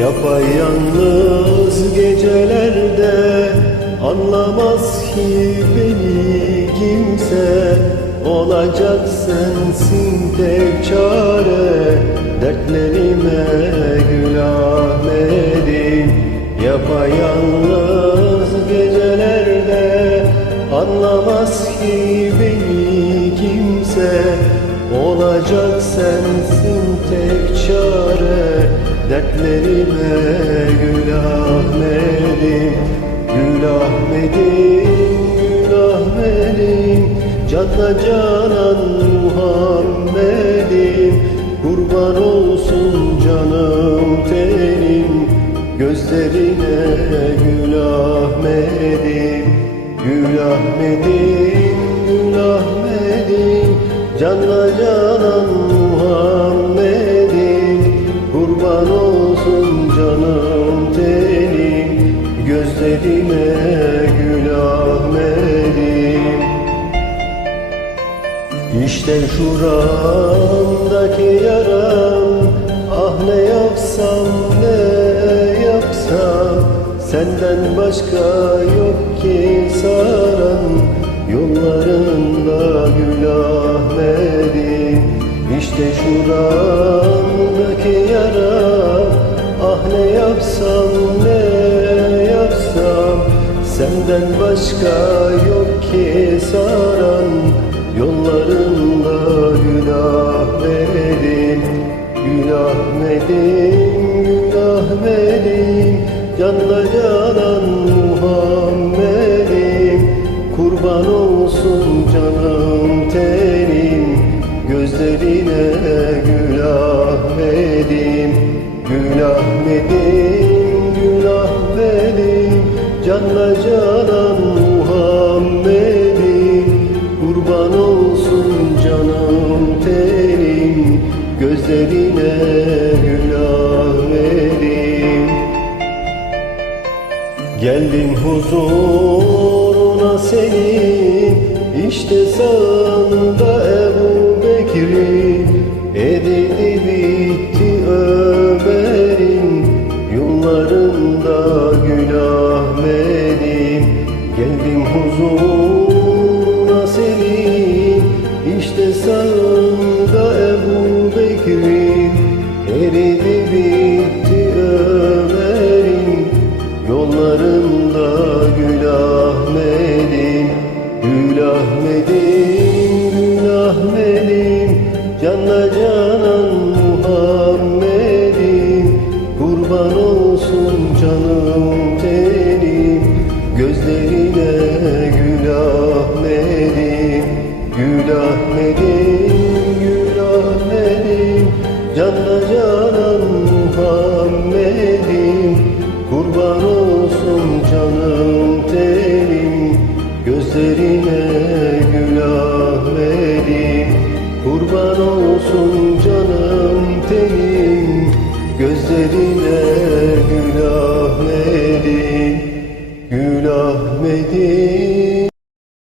Yapayalnız gecelerde Anlamaz ki beni kimse. Olacak sensin tek çare Dertlerime gül Ahmet'im Yapayalnız gecelerde Anlamaz ki beni kimse. Olacak sensin tek Dertlerime gül Ahmet'im Gül Ahmet'im, Gül Ahmet'im Canla canan Muhammed'im Kurban olsun canım tenim. Gözlerine Gül Ahmet'im Gül Ahmet'im, Gül Ahmet'im Canla canan Kurban olsun canım tenim Gözlerine Gül Ahmet'im İşte şuramdaki yaram Ah ne yapsam ne yapsam. Senden başka yok ki saran Yollarında gül Ahmet'im İşte şuramdaki yapsam ne yapsam? Senden başka yok ki saran. Yollarında gül Ahmet'im Gül Ahmet'im, Gül Ahmet'im Canla Gül Ahmet'im, Gül Ahmet'im Canla canan Muhammed'im. Kurban olsun canım tenim. Gözlerine Gül Ahmet'im Geldim huzuruna senin işte sağında Ebu Ebu Bekir'in Gözlerine Gül Ahmet'im Kurban olsun canım tenim Gözlerine Gül Ahmet'im Gül Ahmet'im